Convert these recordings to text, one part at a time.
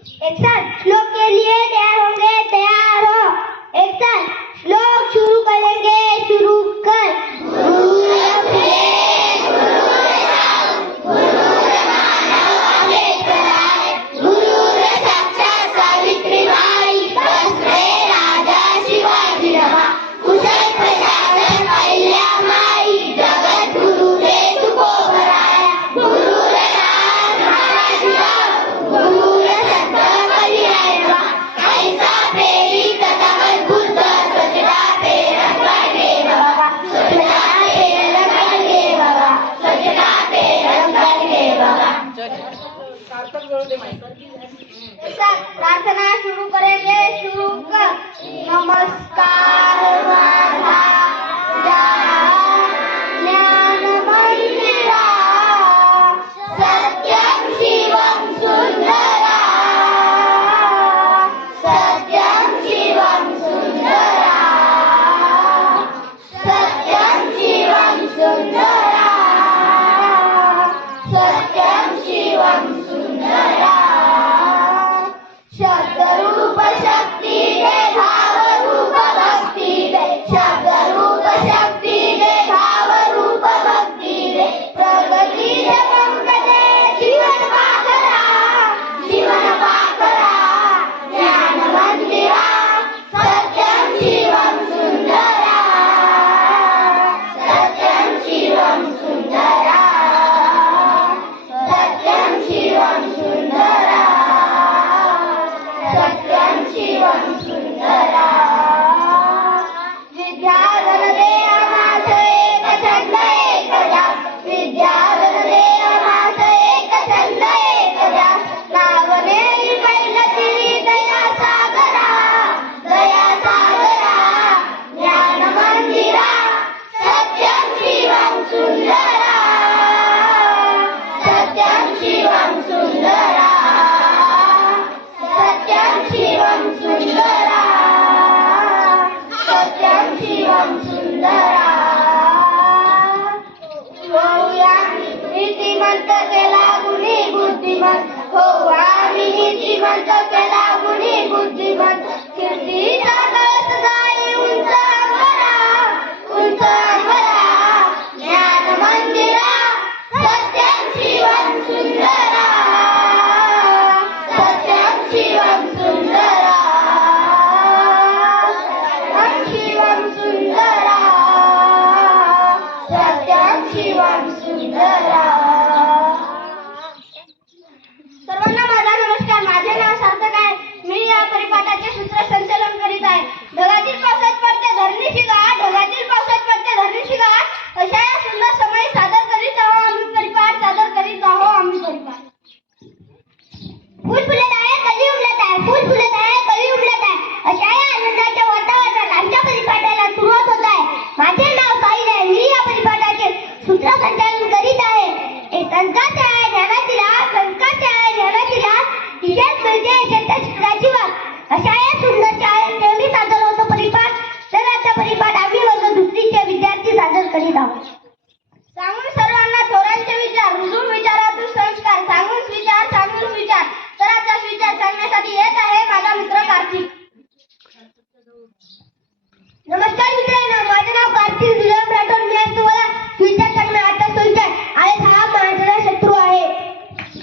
एक साथ श्लोक के लिए तैयार होंगे, तैयार हो। एक साथ श्लोक शुरू करेंगे, शुरू कर। प्रार्थना शुरू करेंगे, शुरू कर। नमस्कार माझा ज्ञान मंदिरा, सत्यम शिवम सुंदरा, सत्यम शिवम सुंदरा, सत्यम शिवम सुंदरा, सत्यम शिवम सुंदरा। शब्द रूप शक्ती दे, भाव रूप भक्ती दे, शब्द रूप शक्ती दे, भाव रूप भक्ती दे, प्रगती दे पंख दे, जीवन पाखरा, जीवन पाखरा, ज्ञान मंदिरा, सत्यम शिवम सुंदरा, सत्यम शिवम सुंदरा, सत्यम शिवम सुंदरा, सत्यम शिवम सुंदरा। विद्याधन दे आम्हास एक छंद एक ध्यास, विद्याधन दे आम्हास एक छंद एक ध्यास, नावने पहिलं श्री दया सागरा, दया सागरा, ज्ञान मंदिरा, सत्यम शिवम सुंदरा, सत्यम शिवम सुंदरा, सत्यम शिवम सुंदरा, सत्यम शिवम सुंदरा। होऊया नीतिमंत केला गुणी बुद्धिमंत, होऊया नीतिमंत केला गुणी बुद्धिमंत, कीर्तीचा कळस जाई उंच अंबरा, उंच अंबरा, ज्ञान मंदिरा, सत्यम शिवम सुंदरा, सत्यम शिवम सुंदरा, सत्यम शिवम सुंदरा, सत्यम शिवम सुंदरा। सर्वांना माझा नमस्कार. माझे नाव सार्थक आहे. मी या परिपाठाचे सूत्रसंचालन करीत आहे. ढगातील पावसात पडते धरणीची गाठ, ढगातील पावसात पडते धरणीची गाठ, अशा या सुंदर समयी सादर करीत आहो आम्ही परिपाठ, सादर करीत आहो आम्ही परिपाठ. फूल फुलत आहे, कली उमलत आहे, फूल फुलत आहे, कली उमलत आहे, अशा या आनंदाच्या वातावरणात आमच्या परिपाठाला सुरुवात होत आहे. माझे नाव साहिल आहे. मी या परिपाठाचे सूत्रसंचालन करीत आहे. एक संस्काचे आहे ज्ञानाची लाट, संस्काचे आहे ज्ञानाची लाट, तिथेच मिळते यशाच्या शिखराची वाट, अशा या सुंदर शाळेत मी सादर होतो परिपाठ. तर आता परिपाठ आम्ही वर्ग दुसरीचे विद्यार्थी सादर करीत आहोत. सांगून सर्वांना थोरांचे विचार, रुजून विचारातून संस्कार, सांगून विचार, सांगून विचार. तर आता विचार सांगण्यासाठी येत आहे माझा मित्र कार्तिक. नमस्कार मित्रांनो, माझे नाव कार्तिक विजय राठोड. मी आज तुम्हाला विचार सांगणार. आता विचार आळस हा माणसाचा शत्रू आहे.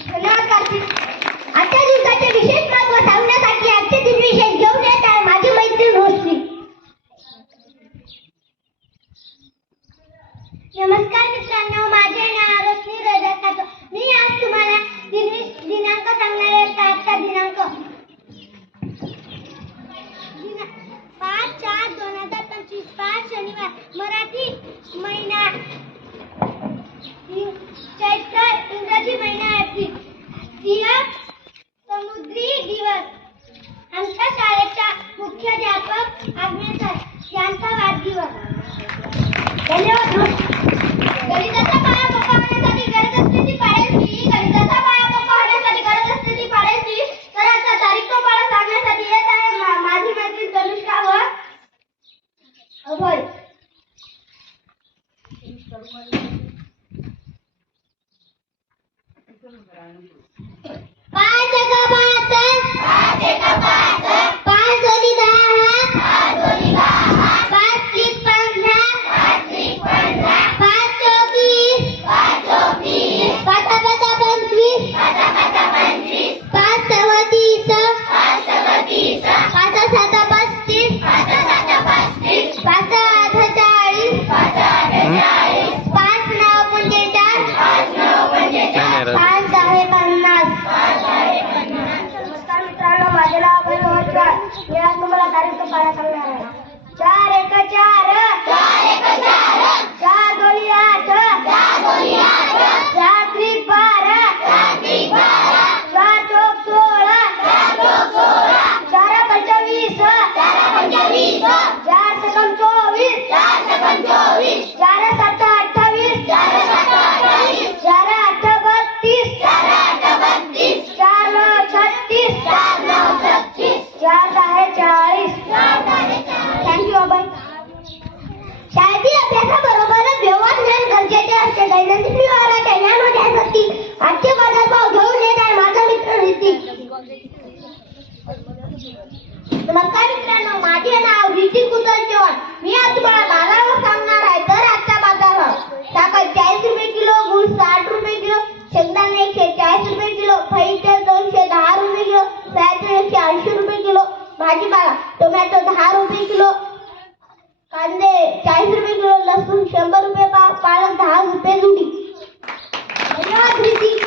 धन्यवाद कार्तिक. आजच्या दिवसाचे विशेष महत्त्व सांगण्यासाठी आजचे दिन विशेष घेऊन येत आहे माझी मैत्रीण रोशनी. नमस्कार मित्रांनो, माझे नाव रोशनी रजत खातो. मी आज तुम्हाला दिनांक सांगणार आहे. आजचा दिनांक 5/4/2025, 5 शनिवार. मराठी महिना चैत्र, इंग्रजी महिना एप्रिल. समुद्री दिवस. आमच्या शाळेच्या मुख्याध्यापक आज्ञासर यांचा वाढदिवस. धन्यवाद. गणिताचा पाया पक्का होण्यासाठी गरज असलेली पाड्यांची, गणिताचा पाया पक्का होण्यासाठी गरज असलेली पाड्यांची. तर आता तारीख तो पाडा सांगण्यासाठी येत आहे माझी मैत्रीण तनुष्का व अभय. पाच यशस्वी व्हायला यासाठी आजचे बाजारभाव घेऊन येत आहे माझा मित्र ऋतिक. नमस्कार मित्रांनो, माझे नाव ऋतिक कुशल चव्हाण. मी आज तुम्हाला बाजारावर सांगणार आहे तर आजचा बाजारभाव. साखर 40 रुपये किलो, गूळ 60 रुपये किलो, शेंगदाणे 140 रुपये किलो, फळीतेल 210 रुपये किलो, सोयाबीन 180 रुपये किलो, भाजीपाला टोमॅटो 10 रुपये किलो, कांदे 40 रुपये किलो, लसूण 100 रुपये पाव, पालक 10 रुपये जुडी. धन्यवाद ऋतिक.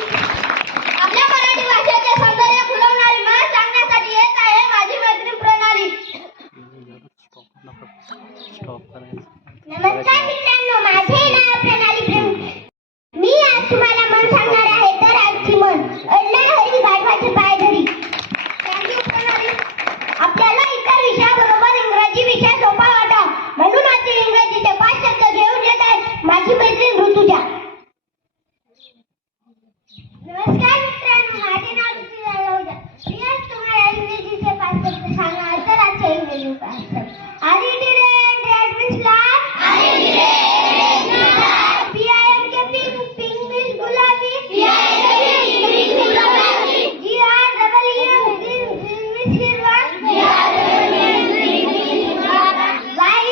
आपल्या मराठी भाषेचे सौंदर्य फुलवणारी मला सांगण्यासाठी येत आहे माझी मैत्रीण प्रणाली. नमस्कार मित्रांनो, माझे नाव प्रणाली प्रेम. मी आज तुम्हाला मन सांगणार आहे तर आजची मन. अडला हरी गाढवाचे पाय धरी. थँक्यू प्रणाली. आपल्याला इतर विषयाबरोबर इंग्रजी विषय सोपा वाटावा म्हणून आज इंग्रजीचे 5 शब्द घेऊन येत आहे माझी मैत्रीण ऋतुजा. नमस्कार मित्रांनो, माझे नाव ऋतुजा लोजा. मी आज तुम्हाला इंग्रजीचे 5 शब्द सांगणार तर आजचे इंग्रजी 5 शब्द. Are you red? Red means light. Are you red? P-I-N-K pink. Pink means gulabi. P-I-N-K pink means gulabi. G-R-E-E-M green means hirwa. G-R-E-E-M green means hirwa.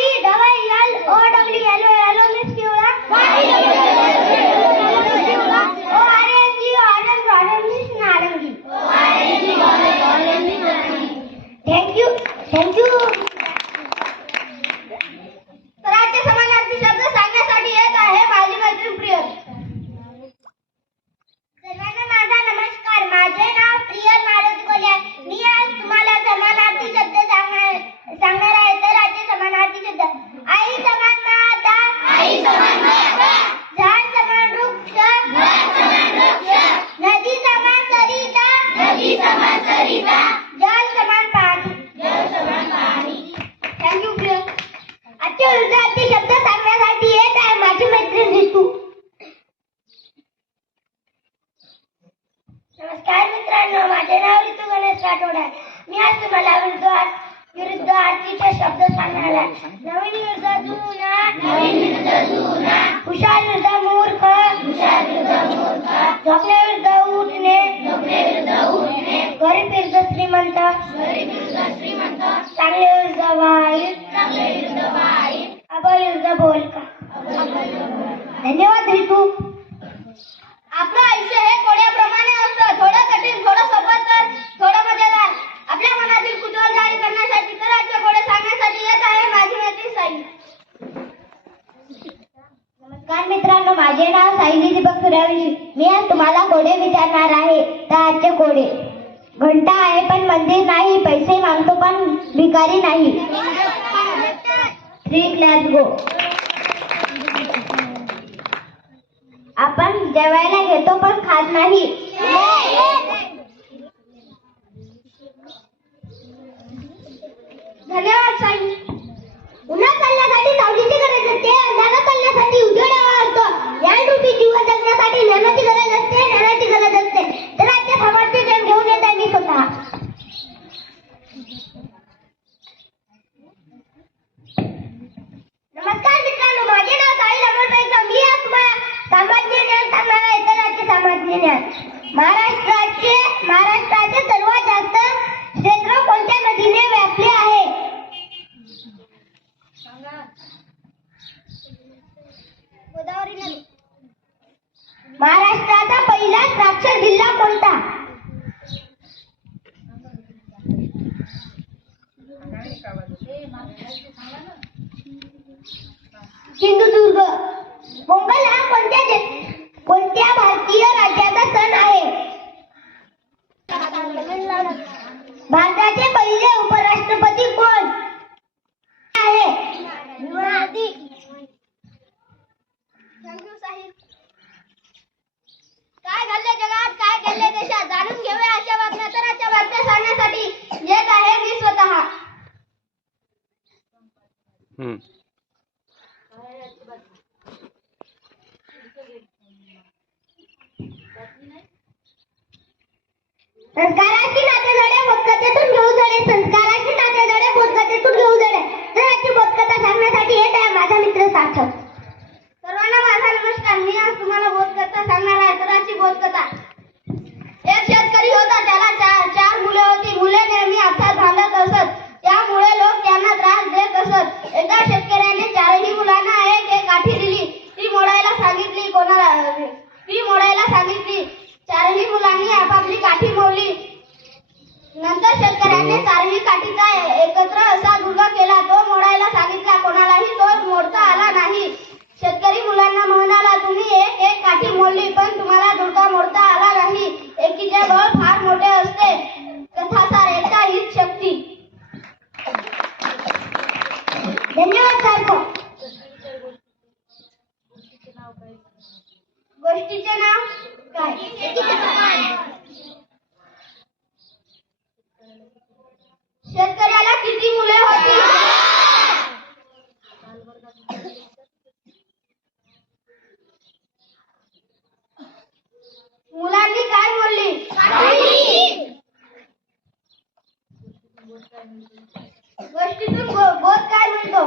Y-E-L-L-O-W yellow means piwla. Y-E-L-L-O-W means piwla. O-R-A-N-G orange means narangi. O-R-A-N-G orange means narangi. Thank you. Thank you. राज्य समानार्थी शब्द सांगण्यासाठी येत आहे माझी मैत्रीण प्रियल. सर्वांना माझा नमस्कार. माझे नाव प्रियल मारुती कोल्हे. मी आज तुम्हाला समानार्थी शब्द सांगणार आहे तर राज्य समानार्थी शब्द. आई समान माता. आई समान माता. झाड समान वृक्ष. झाड समान वृक्ष. नदी समान सरिता. नदी समान सरिता. जल समान पाणी. जल समान पाणी. थँक्यू प्रियल. आजचे विद्यार्थी शब्द सांगण्यासाठी येत आहे माझी मैत्रीण ऋतू. नमस्कार मित्रांनो, माझे नाव ऋतू गणेश राठोड आहे. मी आज तुम्हाला विरुद्ध आरतीचे शब्द सांगणार आहे. नवीन विरुद्ध जुना. नवीन विरुद्ध जुना. हुशार विरुद्ध मूर्ख. हुशार विरुद्ध मूर्ख. झोपणे विरुद्ध उठणे. झोपणे विरुद्ध उठणे. गरीब विरुद्ध श्रीमंत. गरीब विरुद्ध श्रीमंत. चांगले विरुद्ध वाईट. चांगले विरुद्ध वाईट. अबळ विरुद्ध बोलका. धन्यवाद ऋतू. आपलं आयुष्य हे कोड्याप्रमाणे असतं. थोडं कठीण, थोडं सोपं तर थोडं मजेदार. आपल्या मनातील कुतूहल जाहीर करण्यासाठी तर आजचे कोडे सांगण्यासाठी येत आहे माझी मैत्रीण सायली. नमस्कार मित्रांनो, माझे नाव सायली दीपक सूर्यवंशी. मी आज तुम्हाला कोडे विचारणार आहे तर आजचे कोडे. घंटा आहे पण मंदिर नाही, पैसे मागतो पण भिकारी नाही. 3 क्लास गो. आपण जेवायला घेतो पण खात नाही. धन्यवाद साई. उन्हात चालण्यासाठी सावलीची गरज असते, अंधारात चालण्यासाठी उजेड हवा असतो. ज्ञानरूपी जीवन जगण्यासाठी ज्ञानाची गरज असते, ज्ञानाची गरज असते. तर आजच्या समाजचे ज्ञान घेऊन येत आहे मी स्वतः. नमस्कार मित्रांनो, माझे नाव साहिल अमरबाईकर. मी आज तुम्हाला सामान्य ज्ञान सांगणार आहे तर आजचे सामान्य ज्ञान. महाराष्ट्राचे सर्वात जास्त क्षेत्र कोणत्या नदीने व्यापले आहे? गोदावरी नदी. महाराष्ट्राचा पहिला साक्षर जिल्हा कोणता? सिंधुदुर्ग. पोंगल हा कोणत्या भारतीय राज्याचा सण आहे? भारताचे पहिले उपराष्ट्रपती कोण आहे? मोदी. काय घडले जगात, काय घडले देशात जाणून घेऊया अशा बातम्या तर अशा बातम्या सांगण्यासाठी येत आहे मी स्वतः. संस्काराची नातेधडे बोधकथेतून घेऊ धडे. संस्काराची नातेधडे बोधकथेतून घेऊ धडे. तर आजची बोधकथा सांगण्यासाठी येत आहे माझा मित्र सार्थक. सर्वांना माझा नमस्कार. मी आज तुम्हाला नंतर शेतकऱ्याने चारही काठीचा एकत्र असा दुर्गा केला. तो मोडायला सांगितला, कोणालाही तो मोडता आला नाही. शेतकरी मुलांना म्हणाला, तुम्ही एक एक काठी मोडली, पण तुम्हाला दुर्गा मोडता आला नाही. एकीचे बळ फार मोठे असते. कथासार एकता हीच शक्ती. धन्यवाद साहेब. गोष्टीचे नाव काय? शेतकऱ्याला किती मुले होती? मुलांनी काय बोलली? गोष्टीतून बोध काय मिळतो?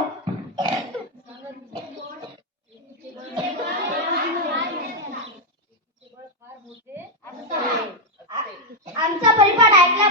आमचा परिपाठ ऐकला